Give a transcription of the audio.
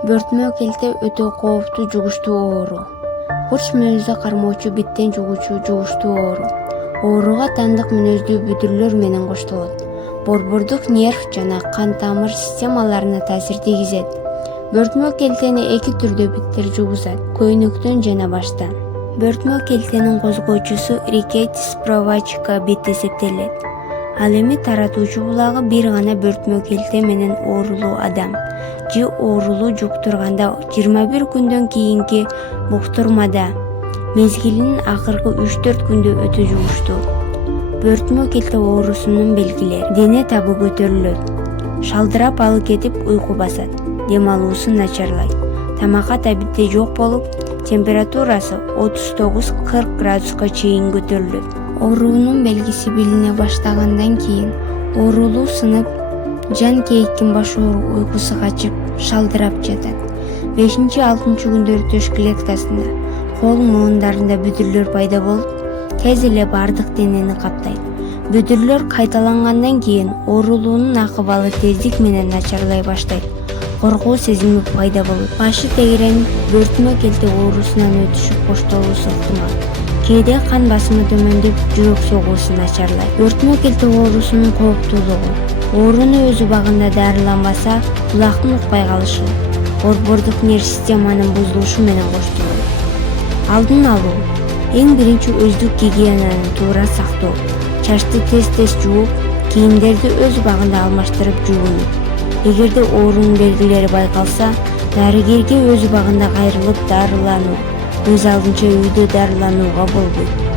Бөртмө келте өтө кооптуу жугуштуу оору. Курч мүнөздө кармоочу биттен жугуучу жугуштуу оору. Ооруга тандык мүнөздүү бүдүрлөр менен коштолот. Борбордук нерв жана кан тамыр системаларына таасир тийгизет. Бөртмө келтени эки түрдө биттер жугузат: көйнөктөн жана баштан. Бөртмө келтенин козгоочусу рикетис провачка бит эсептелет. Ал эми таратуучу булагы бир гана бөртмө келте менен оорулуу адам же оорулуу жуктурганда 21 күндөн кийинки буктурмада мезгилинин акыркы 3-4 күндө өтө жугуштуу. Бөртмө келте оорусунун белгилери: дене табы көтөрүлөт, шалдырап алы кетип уйку басат, дем алуусу начарлайт, тамак абити жок болуп, температурасы 39-40 градуска чейин көтөрүлөт. Оорунун белгиси билине баштагандан кийин оорулуу сынып, жан кейиккин баш оору, уйкусу качып, шалдырап жатат. 5-6 күндөр төш клеткасында, кол муундарында бүдүрлөр пайда болуп, тез эле бардык денени каптайт. Бүдүрлөр кайталангандан кийин оорулуунун акыбалы тездик менен начарлай баштайт. Коркуу сезими пайда болот. Башы тегеренип, бөртмө келте оорусунан өтүшүп коштолуусу ыктымал. Кээде кан басымы төмөндөп, жүрөк согуусу начарлайт. Бөртмө келте оорусунун кооптуулугу: ооруну өз убагында дарыланбаса, булактын укпай калышы, борбордук нерв системанын бузулушу менен коштолот. Алдын алуу: эң биринчи өздүк гигиенаны туура сактоо, чачты тез жууп, кийимдерди өз убагында алмаштырып жуунуу. Эгерде оорунун белгилери байкалса, дарыгерге өз убагында кайрылып дарылануу, өз алдынча үйдө дарыланууга болбойт.